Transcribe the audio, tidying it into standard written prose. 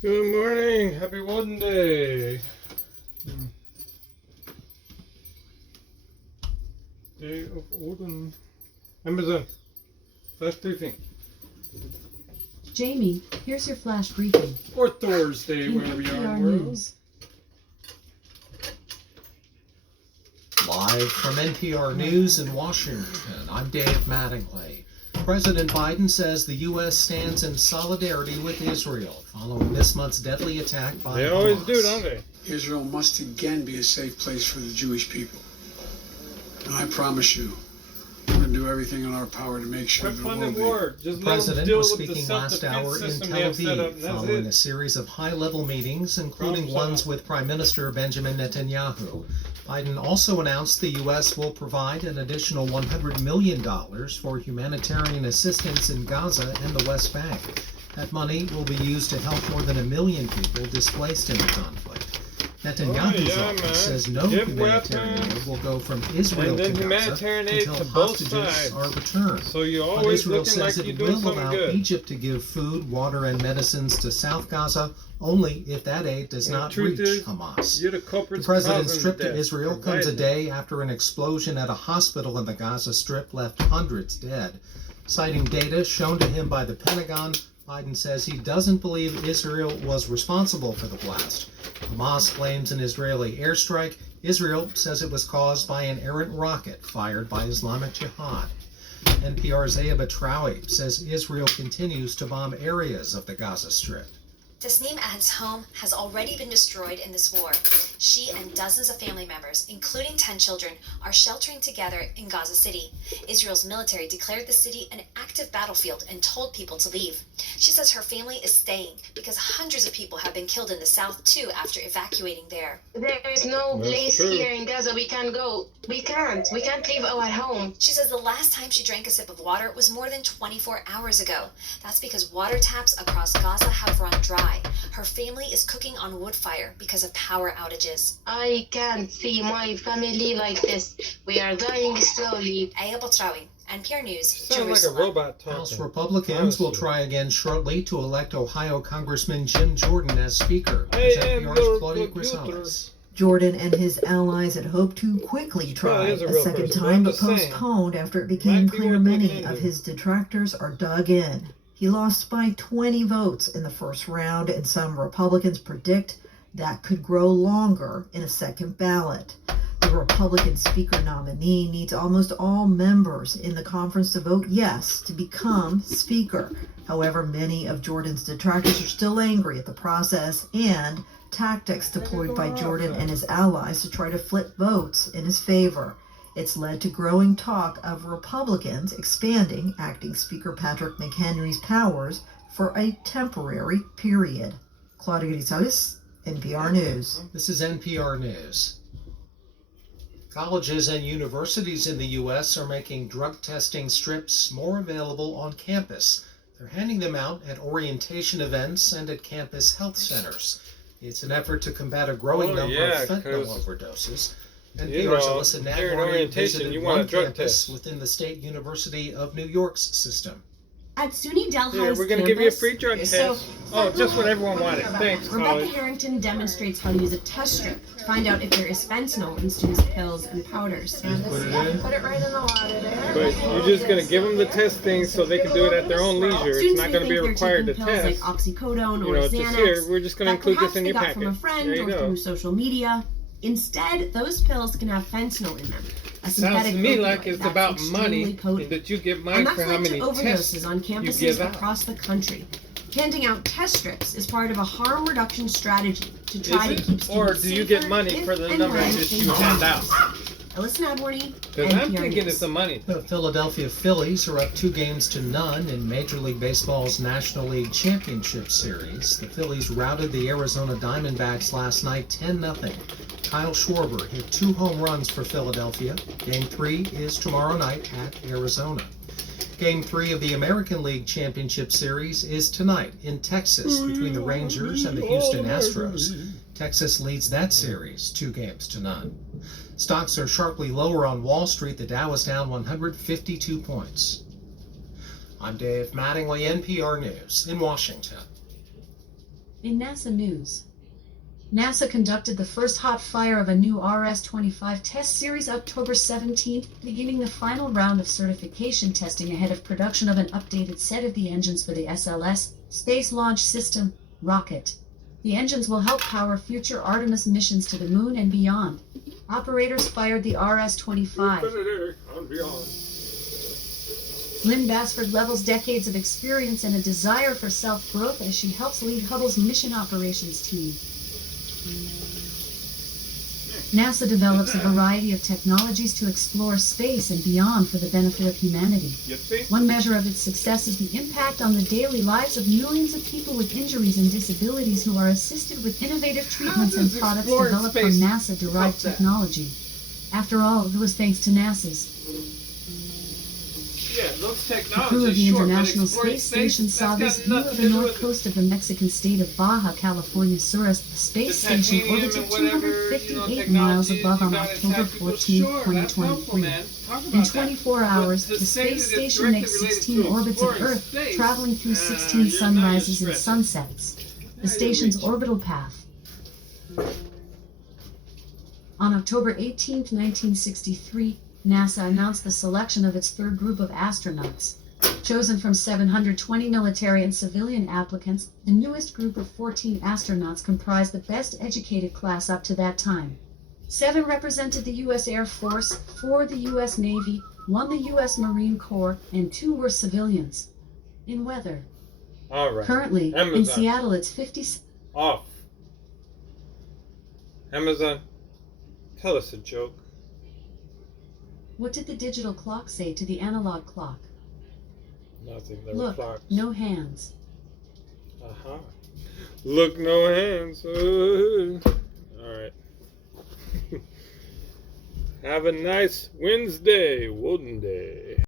Good morning. Happy Woden Day. Day of Odin. Amazon. Flash briefing. Jamie, here's your flash briefing. Or Thursday, In wherever you are in NPR the world. News. Live from NPR News in Washington, I'm Dave Mattingly. President Biden says the U.S. stands in solidarity with Israel following this month's deadly attack by They Hamas. always do, don't they? Israel must again be a safe place for the Jewish people. And I promise you, we're going to do everything in our power to make sure Quit that it will funding be. war. Just The let them president deal was with the speaking last hour self-defense in system Tel they have set up, Aviv and that's following it. a series of high-level meetings, including Problem ones solved. with Prime Minister Benjamin Netanyahu. Biden also announced the U.S. will provide an additional $100 million for humanitarian assistance in Gaza and the West Bank. That money will be used to help more than 1 million people displaced in the conflict. Netanyahu's yeah, office man. says no Give humanitarian weapons, aid will go from Israel and then to humanitarian Gaza aid until to both hostages sides. are returned. So you're But always Israel looking like says you're it doing will something allow good. Egypt to give food, water, and medicines to South Gaza only if that aid does And the not truth reach is, Hamas. You're the The culprits. president's causing trip the to death, Israel comes a providing it. day after an explosion at a hospital in the Gaza Strip left hundreds dead. Citing data shown to him by the Pentagon, Biden says he doesn't believe Israel was responsible for the blast. Hamas claims an Israeli airstrike. Israel says it was caused by an errant rocket fired by Islamic Jihad. NPR's Aya Batrawi says Israel continues to bomb areas of the Gaza Strip. Tasneem Ahed's home has already been destroyed in this war. She and dozens of family members, including 10 children, are sheltering together in Gaza City. Israel's military declared the city an active battlefield and told people to leave. She says her family is staying because hundreds of people have been killed in the south too after evacuating there. There is no That's place true. here in Gaza we can go. We can't leave our home. She says the last time she drank a sip of water was more than 24 hours ago. That's because water taps across Gaza have run dry. Her family is cooking on wood fire because of power outages. I can't see my family like this. We are dying slowly. Aya Batrawi, NPR News, Sound like a Jerusalem. robot talking. House Republicans will Honestly. try again shortly to elect Ohio Congressman Jim Jordan as Speaker. Hey, Here's little NPR's Claudia computer. Grisales. Jordan and his allies had hoped to quickly try is a a real second person, time, I'm but just saying. postponed after it became Might be clear worth looking many into. of his detractors are dug in. He lost by 20 votes in the first round, and some Republicans predict that could grow longer in a second ballot. The Republican Speaker nominee needs almost all members in the conference to vote yes to become Speaker. However, many of Jordan's detractors are still angry at the process and tactics deployed by Jordan and his allies to try to flip votes in his favor. It's led to growing talk of Republicans expanding acting Speaker Patrick McHenry's powers for a temporary period. Claudia Grisales, NPR News. This is NPR News. Colleges and universities in the U.S. are making drug testing strips more available on campus. They're handing them out at orientation events and at campus health centers. It's an effort to combat a growing number of fentanyl 'cause, overdoses. you NPR's know, Alyssa during Nadworny orientation, visited you want a one drug campus test. within the State University of New York's system. At SUNY Delhi's Yeah, we're going to give you a campus, free drug test. so- Oh, just what everyone wanted. Thanks, Rebecca Holly. Harrington demonstrates how to use a test strip to find out if there is fentanyl in students' pills and powders. Put it in. Put it right in the water there. But you're just going to give them the test thing so they can do it at their own leisure. It's Students not may going to be think required to they're taking pills test. like oxycodone You or know, just Xanax here, we're just going to that include perhaps this in they your got packet. from a friend There you or go. through social media. Instead, those pills can have fentanyl in them. A Sounds synthetic to me opioid like it's that's about extremely money potent. that you give And money that's for how led to many tests overdoses on you campuses give out. across the country. Handing out test strips is part of a harm reduction strategy to try to Is keep it? Or students do you safer get money if for the and number when that they you hand out? Alyssa Nadworny, Because I'm NPR thinking News. it's the money. The Philadelphia Phillies are up 2-0 in Major League Baseball's National League Championship Series. The Phillies routed the Arizona Diamondbacks last night 10-0. Kyle Schwarber hit 2 home runs for Philadelphia. Game 3 is tomorrow night at Arizona. Game 3 of the American League Championship Series is tonight in Texas between the Rangers and the Houston Astros. Texas leads that series 2-0. Stocks are sharply lower on Wall Street. The Dow is down 152 points. I'm Dave Mattingly, NPR News in Washington. In NASA news, NASA conducted the first hot fire of a new RS-25 test series October 17th, beginning the final round of certification testing ahead of production of an updated set of the engines for the SLS, Space Launch System, rocket. The engines will help power future Artemis missions to the moon and beyond. Operators fired the RS-25. Lynn Basford levels decades of experience and a desire for self-growth as she helps lead Hubble's mission operations team. NASA develops a variety of technologies to explore space and beyond for the benefit of humanity. One measure of its success is the impact on the daily lives of millions of people with injuries and disabilities who are assisted with innovative treatments and products developed from NASA-derived technology. After all, it was thanks to NASA's. Yeah, those The crew of technologies, the sure, but International exploring Space Station saw that's this got view nothing of to the do north with coast of the Mexican state of Baja California Sur as the space the station titanium orbited and whatever, 258 miles technologies above you on got October inside people's 14, shore. That's helpful, 2023. man. Talk about In that. 24 But hours, to the say space that it's station directly makes related 16 to orbits of exploring Earth, space, traveling through 16 you're sunrises and stressing. sunsets. Now The you're station's reaching. orbital path. On October 18, 1963, NASA announced the selection of its third group of astronauts. Chosen from 720 military and civilian applicants, the newest group of 14 astronauts comprised the best educated class up to that time. 7 represented the U.S. Air Force, 4 the U.S. Navy, 1 the U.S. Marine Corps, and 2 were civilians. In weather. All right. Currently, in Amazon. Seattle, it's 50. Off. Amazon, tell us a joke. What did the digital clock say to the analog clock? Nothing. There were Look, clocks. no hands. Aha. Look, no hands. All right. Have a nice Wednesday, Wooden Day.